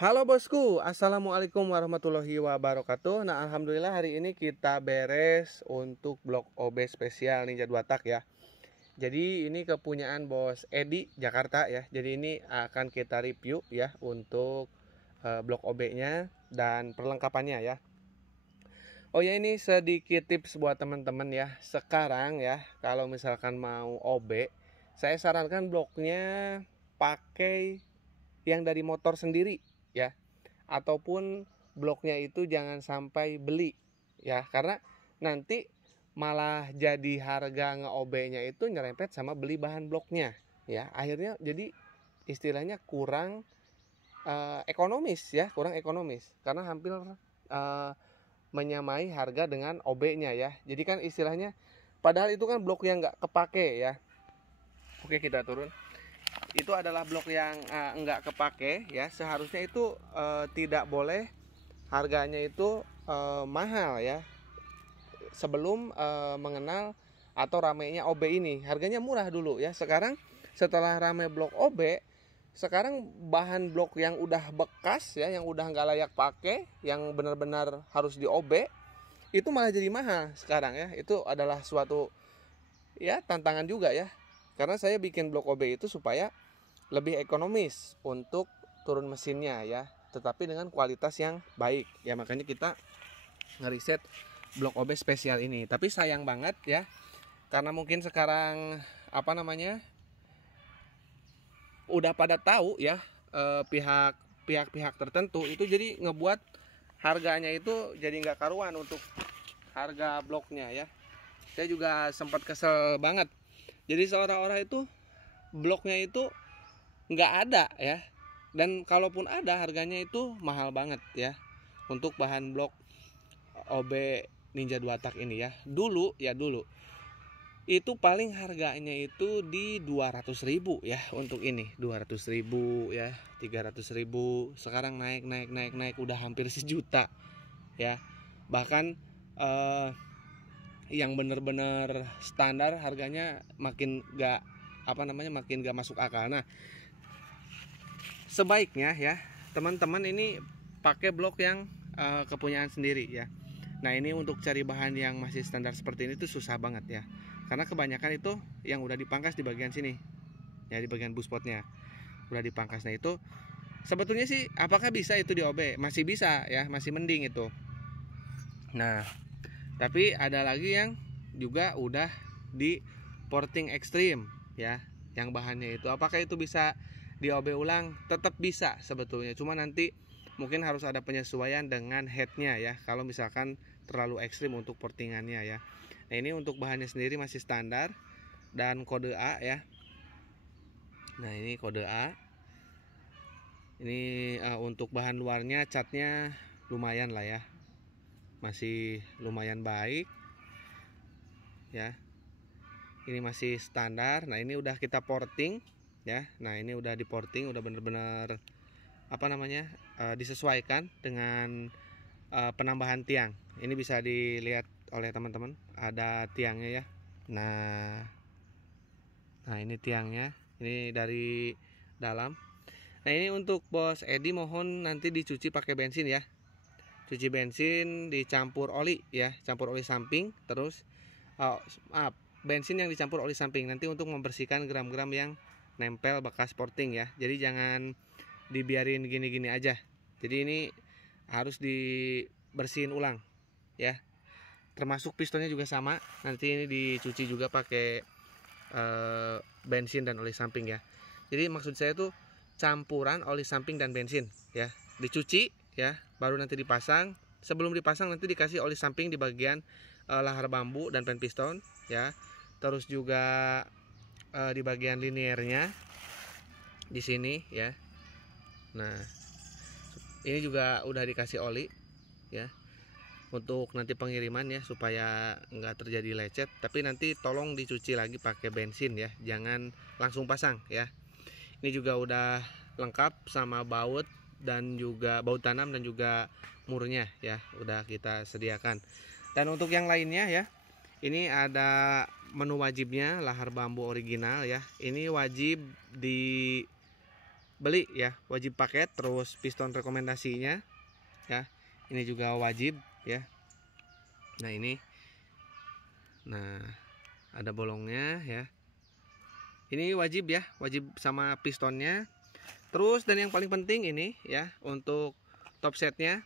Halo bosku, assalamualaikum warahmatullahi wabarakatuh. Nah, alhamdulillah hari ini kita beres untuk blok OB spesial Ninja 2 tak ya. Jadi ini kepunyaan bos Edi Jakarta ya. Jadi ini akan kita review ya untuk blok OB-nya dan perlengkapannya ya. Oh ya, ini sedikit tips buat teman-teman ya. Sekarang ya, kalau misalkan mau OB, saya sarankan bloknya pakai yang dari motor sendiri ya, ataupun bloknya itu jangan sampai beli ya, karena nanti malah jadi harga nge-OB-nya itu nyerempet sama beli bahan bloknya ya, akhirnya jadi istilahnya kurang ekonomis ya, kurang ekonomis karena hampir menyamai harga dengan OB-nya ya. Jadi kan istilahnya padahal itu kan blok yang nggak kepake ya. Oke, kita turun. Itu adalah blok yang enggak kepake ya, seharusnya itu tidak boleh harganya itu mahal ya. Sebelum mengenal atau ramenya OB ini, harganya murah dulu ya. Sekarang setelah rame blok OB, sekarang bahan blok yang udah bekas ya, yang udah nggak layak pakai, yang benar-benar harus di OB, itu malah jadi mahal sekarang ya. Itu adalah suatu ya tantangan juga ya, karena saya bikin blok OB itu supaya lebih ekonomis untuk turun mesinnya ya, tetapi dengan kualitas yang baik ya, makanya kita ngeriset blok OB spesial ini. Tapi sayang banget ya, karena mungkin sekarang udah pada tahu ya, pihak-pihak tertentu itu, jadi ngebuat harganya itu jadi nggak karuan untuk harga bloknya ya. Saya juga sempat kesel banget, jadi seolah-olah itu bloknya itu nggak ada ya, dan kalaupun ada harganya itu mahal banget ya untuk bahan blok OB Ninja 2 tak ini ya. Dulu itu paling harganya itu di 200.000 ya, untuk ini 200.000 ya, 300.000. Sekarang naik udah hampir sejuta ya. Bahkan yang bener-bener standar harganya makin gak makin gak masuk akal. Nah, sebaiknya ya teman-teman ini pakai blok yang kepunyaan sendiri ya. Nah, ini untuk cari bahan yang masih standar seperti ini tuh susah banget ya, karena kebanyakan itu yang udah dipangkas di bagian sini ya, di bagian buspotnya udah dipangkas. Nah, itu sebetulnya sih apakah bisa itu di OB? Masih bisa ya, masih mending itu. Nah, tapi ada lagi yang juga udah di porting ekstrim ya, yang bahannya itu apakah itu bisa di OB ulang? Tetap bisa sebetulnya, cuma nanti mungkin harus ada penyesuaian dengan headnya ya, kalau misalkan terlalu ekstrim untuk portingannya ya. Nah, ini untuk bahannya sendiri masih standar dan kode A ya. Nah, ini kode A. Ini untuk bahan luarnya catnya lumayan lah ya, masih lumayan baik ya. Ini masih standar. Nah, ini udah kita porting ya. Nah, ini udah di porting, udah bener-bener disesuaikan dengan penambahan tiang. Ini bisa dilihat oleh teman-teman, ada tiangnya ya. Nah ini tiangnya, ini dari dalam. Nah, ini untuk bos Edi mohon nanti dicuci pakai bensin ya. Cuci bensin dicampur oli ya, campur oli samping, terus bensin yang dicampur oli samping nanti untuk membersihkan gram-gram yang nempel bekas porting ya. Jadi jangan dibiarin gini-gini aja. Jadi ini harus dibersihin ulang ya. Termasuk pistonnya juga sama. Nanti ini dicuci juga pakai bensin dan oli samping ya. Jadi maksud saya tuh campuran oli samping dan bensin ya. Dicuci ya, baru nanti dipasang. Sebelum dipasang nanti dikasih oli samping di bagian lahar bambu dan pen piston ya. Terus juga di bagian liniernya di sini ya. Nah, ini juga udah dikasih oli ya, untuk nanti pengiriman ya, supaya nggak terjadi lecet. Tapi nanti tolong dicuci lagi pakai bensin ya, jangan langsung pasang ya. Ini juga udah lengkap sama baut dan juga baut tanam dan juga murnya ya, udah kita sediakan. Dan untuk yang lainnya ya, ini ada menu wajibnya lahar bambu original ya. Ini wajib di beli ya, wajib paket. Terus piston rekomendasinya ya, ini juga wajib ya. Nah ini, nah ada bolongnya ya, ini wajib ya, wajib sama pistonnya. Terus dan yang paling penting ini ya, untuk top setnya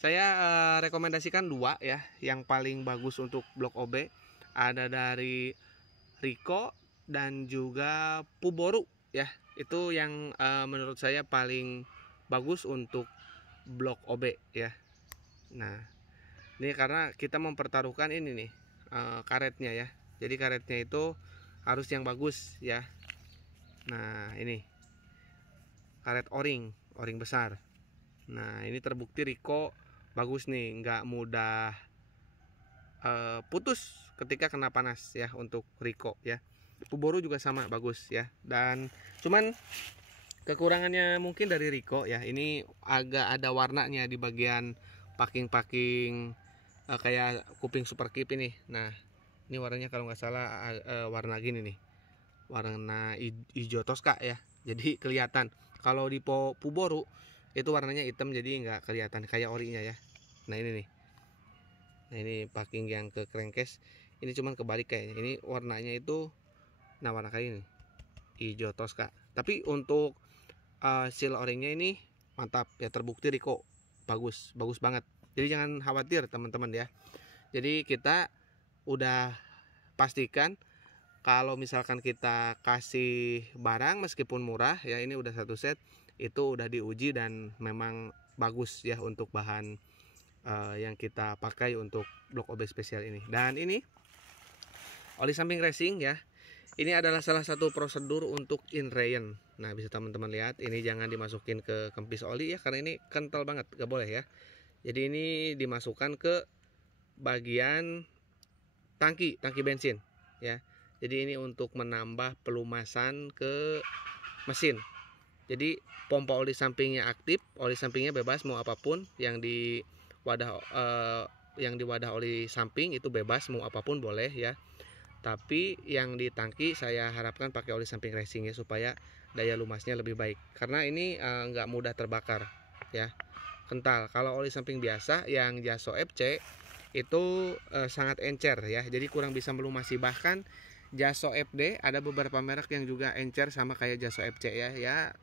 saya rekomendasikan dua ya, yang paling bagus untuk blok OB ada dari Rico dan juga Puboru ya. Itu yang menurut saya paling bagus untuk blok OB ya. Nah ini karena kita mempertaruhkan ini nih karetnya ya, jadi karetnya itu harus yang bagus ya. Nah ini karet o-ring besar. Nah ini terbukti Rico bagus nih, nggak mudah putus ketika kena panas ya untuk Rico ya. Puboru juga sama bagus ya. Dan cuman kekurangannya mungkin dari Rico ya, ini agak ada warnanya di bagian packing kayak kuping Super Keep ini. Nah ini warnanya kalau nggak salah warna gini nih, warna hijau Tosca ya, jadi kelihatan. Kalau di Puboru itu warnanya hitam, jadi nggak kelihatan kayak orinya ya. Nah ini nih, nah ini packing yang ke crankcase ini cuman kebalik kayaknya, ini warnanya itu nah warna kayak ini hijau Tosca. Tapi untuk seal o-ringnya ini mantap ya, terbukti Rico bagus banget. Jadi jangan khawatir teman-teman ya. Jadi kita udah pastikan kalau misalkan kita kasih barang meskipun murah ya, ini udah satu set itu udah diuji dan memang bagus ya untuk bahan yang kita pakai untuk blok OB spesial ini. Dan ini oli samping racing ya, ini adalah salah satu prosedur untuk inrain. Nah bisa teman-teman lihat, ini jangan dimasukin ke kempis oli ya, karena ini kental banget, gak boleh ya. Jadi ini dimasukkan ke bagian tangki bensin ya. Jadi ini untuk menambah pelumasan ke mesin. Jadi pompa oli sampingnya aktif, oli sampingnya bebas mau apapun yang di wadah oli samping itu bebas mau apapun boleh ya. Tapi yang di tangki saya harapkan pakai oli samping racing ya, supaya daya lumasnya lebih baik. Karena ini nggak mudah terbakar ya, kental. Kalau oli samping biasa yang Jaso FC itu sangat encer ya, jadi kurang bisa melumasi. Bahkan Jaso FD ada beberapa merek yang juga encer sama kayak Jaso FC ya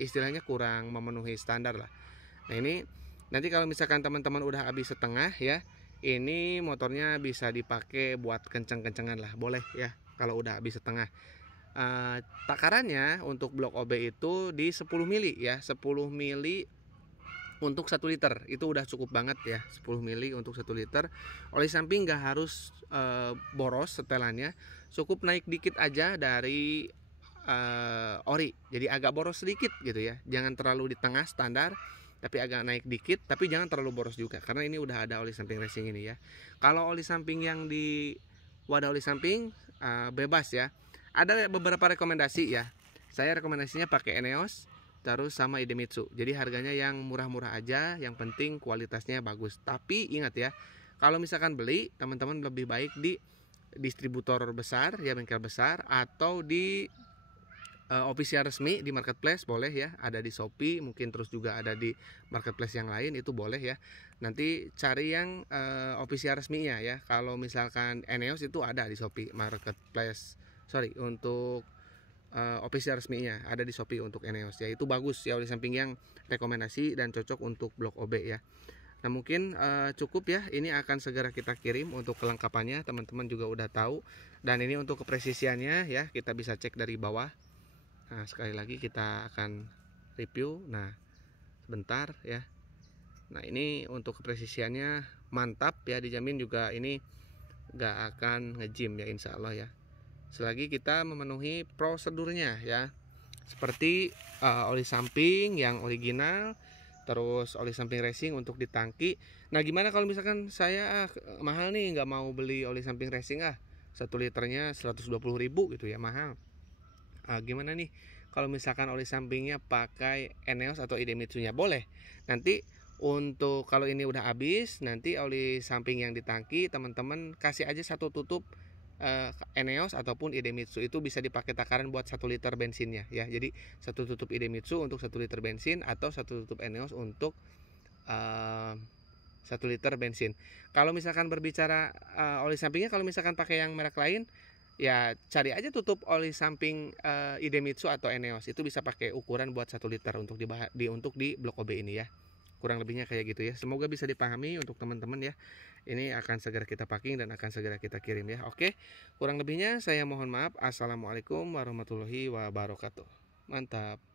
istilahnya kurang memenuhi standar lah. Nah ini nanti kalau misalkan teman-teman udah habis setengah ya, ini motornya bisa dipakai buat kenceng-kencengan lah, boleh ya kalau udah habis setengah. Takarannya untuk blok OB itu di 10 mili ya, 10 mili untuk 1 liter itu udah cukup banget ya, 10 mili untuk 1 liter. Oli samping nggak harus boros setelannya, cukup naik dikit aja dari ori, jadi agak boros sedikit gitu ya, jangan terlalu di tengah standar, tapi agak naik dikit, tapi jangan terlalu boros juga, karena ini udah ada oli samping racing ini ya. Kalau oli samping yang di wadah oli samping bebas ya, ada beberapa rekomendasi ya. Saya rekomendasinya pakai Eneos terus sama Idemitsu, jadi harganya yang murah-murah aja, yang penting kualitasnya bagus. Tapi ingat ya, kalau misalkan beli, teman-teman lebih baik di distributor besar ya, bengkel besar, atau di official resmi di marketplace boleh ya, ada di Shopee mungkin, terus juga ada di marketplace yang lain itu boleh ya. Nanti cari yang official resminya ya. Kalau misalkan Eneos itu ada di Shopee marketplace, untuk official resminya ada di Shopee untuk Eneos ya, itu bagus ya oli samping yang rekomendasi dan cocok untuk blok OB ya. Nah mungkin cukup ya, ini akan segera kita kirim untuk kelengkapannya, teman-teman juga udah tahu. Dan ini untuk kepresisiannya ya, kita bisa cek dari bawah. Nah sekali lagi kita akan review, nah sebentar ya. Nah ini untuk kepresisiannya mantap ya, dijamin juga ini gak akan ngejim ya insya Allah ya, selagi kita memenuhi prosedurnya ya, seperti oli samping yang original, terus oli samping racing untuk di tangki. Nah gimana kalau misalkan saya mahal nih, nggak mau beli oli samping racing 1 liternya 120.000 gitu ya, mahal. Gimana nih kalau misalkan oli sampingnya pakai Eneos atau Idemitsu-nya? Boleh. Nanti untuk kalau ini udah habis, nanti oli samping yang di tangki teman-teman kasih aja 1 tutup Eneos ataupun Idemitsu. Itu bisa dipakai takaran buat 1 liter bensinnya ya. Jadi 1 tutup Idemitsu untuk 1 liter bensin, atau 1 tutup Eneos untuk 1 liter bensin. Kalau misalkan berbicara oli sampingnya, kalau misalkan pakai yang merek lain, ya cari aja tutup oli samping Idemitsu atau Eneos. Itu bisa pakai ukuran buat 1 liter untuk di blok OB ini ya. Kurang lebihnya kayak gitu ya. Semoga bisa dipahami untuk teman-teman ya. Ini akan segera kita packing dan akan segera kita kirim ya. Oke, kurang lebihnya saya mohon maaf. Assalamualaikum warahmatullahi wabarakatuh. Mantap.